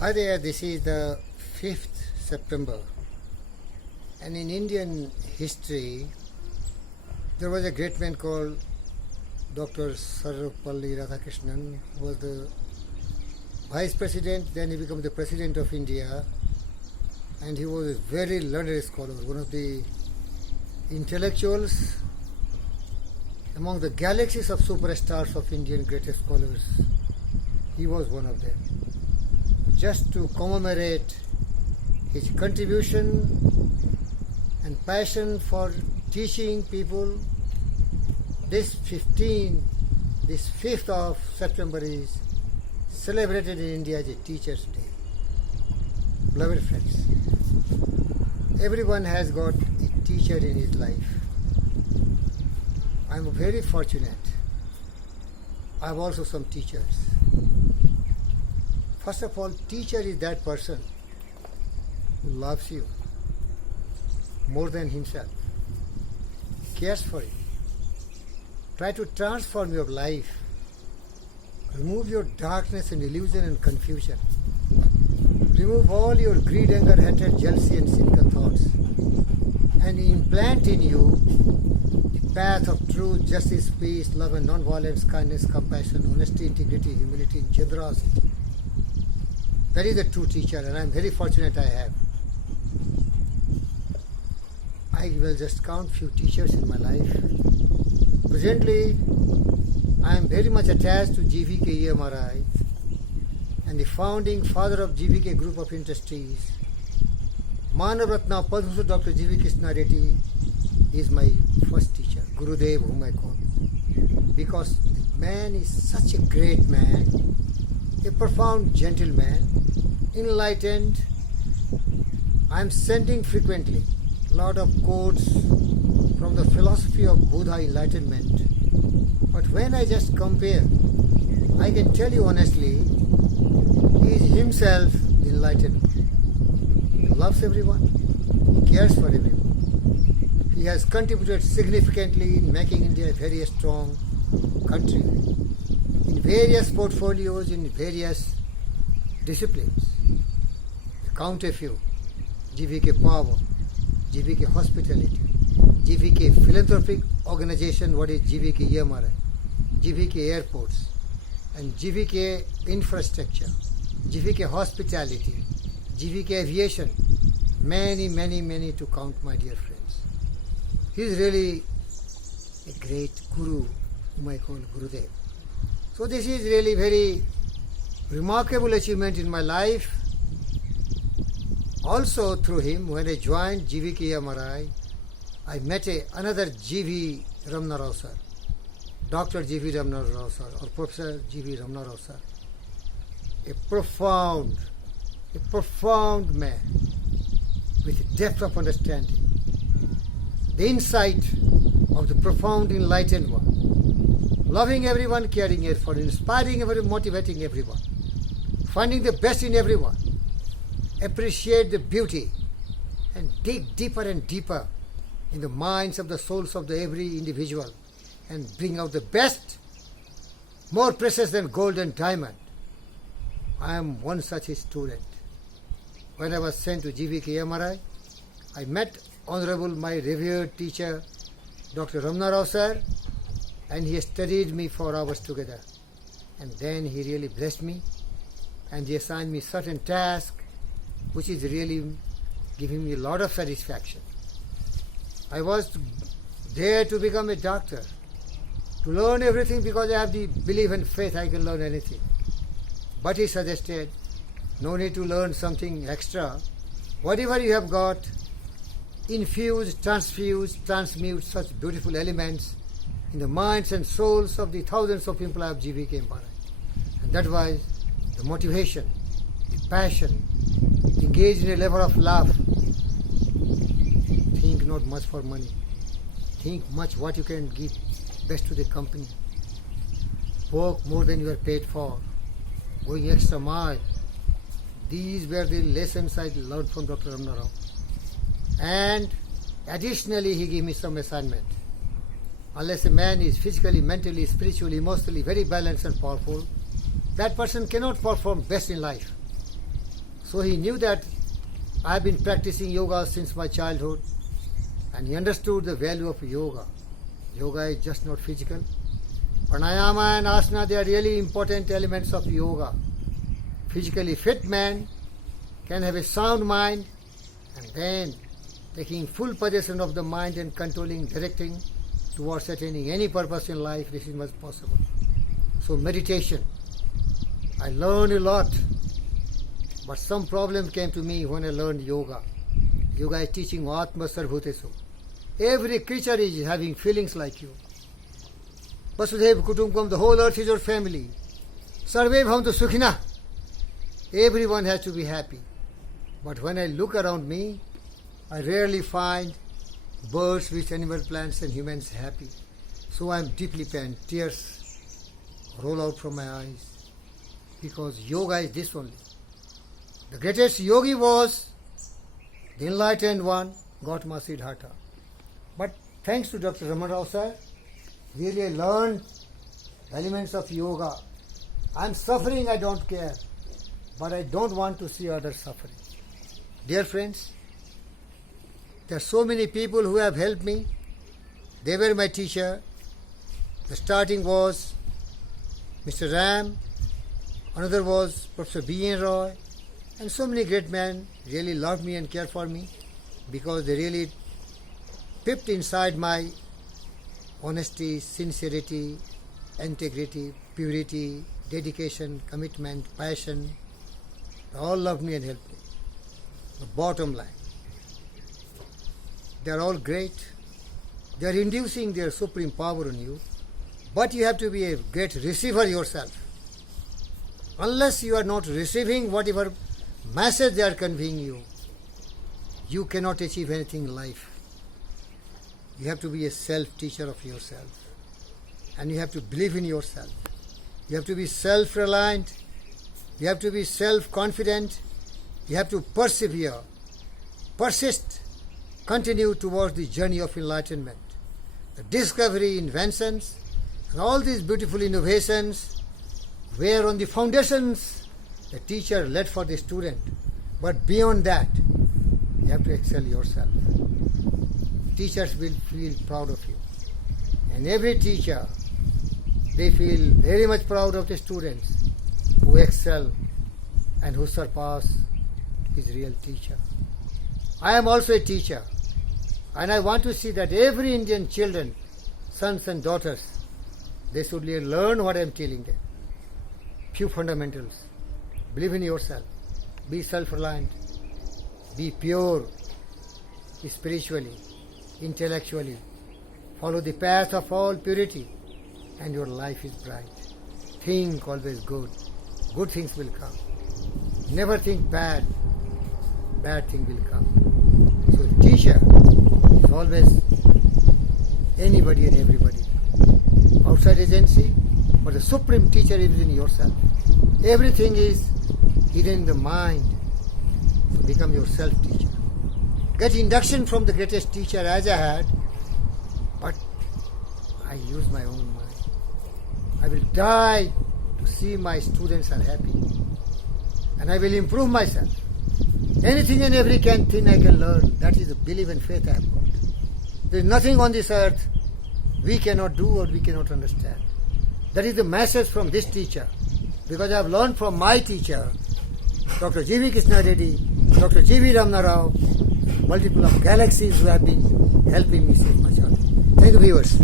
Hi there, this is the 5th September, and in Indian history there was a great man called Dr. Sarvepalli Radhakrishnan, who was the Vice President, then he became the President of India, and he was a very learned scholar, one of the intellectuals among the galaxies of superstars of Indian greatest scholars. He was one of them. Just to commemorate his contribution and passion for teaching people, this 5th of September is celebrated in India as a Teacher's Day. Beloved friends, everyone has got a teacher in his life. I am very fortunate. I have also some teachers. First of all, teacher is that person who loves you more than himself, cares for you, try to transform your life, remove your darkness and illusion and confusion, remove all your greed, anger, hatred, jealousy and cynical thoughts, and implant in you the path of truth, justice, peace, love and non-violence, kindness, compassion, honesty, integrity, humility and generosity. That is a true teacher, and I am very fortunate I have. I will just count few teachers in my life. Presently, I am very much attached to GVK EMRI, and the founding father of GVK Group of Industries, Manav-Ratna Padma Bhushan Dr. G.V. Krishna Reddy, is my first teacher, Gurudev, whom I call. Because the man is such a great man, a profound gentleman, enlightened. I am sending frequently a lot of quotes from the philosophy of Buddha enlightenment. But when I just compare, I can tell you honestly, he is himself enlightened. He loves everyone, he cares for everyone. He has contributed significantly in making India a very strong country, in various portfolios, in various disciplines. Count a few: GVK Power, GVK Hospitality, GVK Philanthropic Organization, what is GVK EMRI, GVK Airports, and GVK Infrastructure, GVK Hospitality, GVK Aviation, many to count, my dear friends. He is really a great guru, whom I call Gurudev. So this is really very remarkable achievement in my life. Also through him, when I joined GVK EMRI, I met another G.V. Ramana Rao sir, Dr. G.V. Ramana Rao sir, or Professor G.V. Ramana Rao sir. A profound man with depth of understanding, the insight of the profound enlightened one, loving everyone, caring for, inspiring everyone, motivating everyone, finding the best in everyone, appreciate the beauty, and dig deeper and deeper in the minds of the souls of every individual, and bring out the best, more precious than gold and diamond. I am one such a student. When I was sent to GVK EMRI, I met Honorable, my revered teacher, Dr. Ramana Rao sir, and he studied me for hours together. And then he really blessed me, and he assigned me certain tasks, which is really giving me a lot of satisfaction. I was there to become a doctor, to learn everything, because I have the belief and faith I can learn anything. But he suggested, no need to learn something extra. Whatever you have got, infuse, transfuse, transmute such beautiful elements in the minds and souls of the thousands of people of GVK EMRI. And that was the motivation, the passion, engage in a level of love. Think not much for money. Think much what you can give best to the company. Work more than you are paid for. Going extra mile. These were the lessons I learned from Dr. Ramana Rao. And additionally, he gave me some assignment. Unless a man is physically, mentally, spiritually, emotionally very balanced and powerful, that person cannot perform best in life. So he knew that I have been practicing yoga since my childhood, and he understood the value of yoga. Yoga is just not physical. Pranayama and asana, they are really important elements of yoga. Physically fit man can have a sound mind, and then taking full possession of the mind and controlling, directing towards attaining any purpose in life, this is much possible. So meditation, I learned a lot, but some problem came to me when I learned yoga. Yoga is teaching Atma Sarvbhutesu. Every creature is having feelings like you. Vasudhaiva Kutumbakam, the whole earth is your family. Sarve bhavantu sukhina. Everyone has to be happy. But when I look around me, I rarely find birds, fish, animal, plants and humans happy. So I am deeply pained. Tears roll out from my eyes. Because yoga is this only. The greatest yogi was the enlightened one, Gautama Siddhartha. But thanks to Dr. Raman Rao sir, really I learned elements of yoga. I am suffering, I don't care. But I don't want to see others suffering. Dear friends, there are so many people who have helped me. They were my teacher. The starting was Mr. Ram, another was Professor B.N. Roy, and so many great men really loved me and cared for me because they really peeped inside my honesty, sincerity, integrity, purity, dedication, commitment, passion. They all loved me and helped me. The bottom line, they are all great. They are inducing their supreme power on you, but you have to be a great receiver yourself. Unless you are not receiving whatever message they are conveying you, you cannot achieve anything in life. You have to be a self-teacher of yourself. And you have to believe in yourself. You have to be self-reliant. You have to be self-confident. You have to persevere, persist, continue towards the journey of enlightenment. The discovery, inventions, and all these beautiful innovations were on the foundations the teacher laid for the student. But beyond that, you have to excel yourself. Teachers will feel proud of you. And every teacher, they feel very much proud of the students who excel and who surpass his real teacher. I am also a teacher, and I want to see that every Indian children, sons and daughters, they should learn what I am telling them. Few fundamentals. Believe in yourself. Be self-reliant. Be pure spiritually, intellectually. Follow the path of all purity, and your life is bright. Think always good. Good things will come. Never think bad. Bad thing will come. So teacher is always anybody and everybody. Outside agency, but the supreme teacher is within yourself. Everything is hidden in the mind. So become your self-teacher. Get induction from the greatest teacher as I had, but I use my own mind. I will die to see my students are happy. And I will improve myself. Anything and every thing I can learn, that is the belief and faith I have got. There is nothing on this earth we cannot do or we cannot understand. That is the message from this teacher. Because I have learned from my teacher, Dr. G.V. Krishna Reddy, Dr. G.V. Ramana Rao, multiple of galaxies who have been helping me since my childhood. Thank you, viewers.